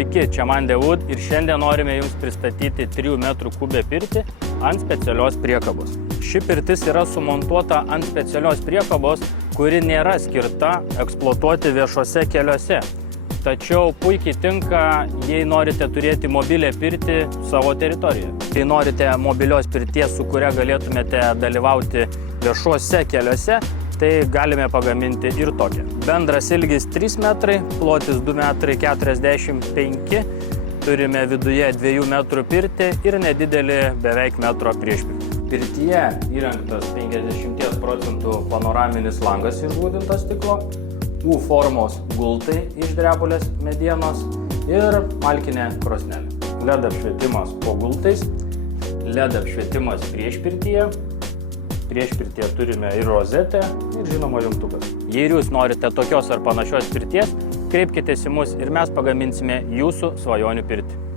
Sveiki, čia Mande Wood ir šiandien norime Jums pristatyti 3 m3 pirtį ant specialios priekabos. Ši pirtis yra sumontuota ant specialios priekabos, kuri nėra skirta eksploatuoti viešuose keliuose. Tačiau puikiai tinka, jei norite turėti mobilią pirtį savo teritorijoje. Jei norite mobilios pirties, su kuria galėtumėte dalyvauti viešuose keliuose, tai galime pagaminti ir tokią. Bendras ilgis 3 metrai, plotis 2,45 m, turime viduje 2 metrų pirtį ir nedidelį beveik metro priešpirtį. Pirtyje įrengtas 50% panoraminis langas iš gludinto stiklo, U formos gultai iš drebulės medienos ir malkinė krosnelė. LED apšvietimas po gultais, LED apšvietimas priešpirtyje. Priešpirtyje turime ir rozetę ir žinoma jungtukas. Jei jūs norite tokios ar panašios pirties, kreipkitės į mus ir mes pagaminsime jūsų svajonių pirtį.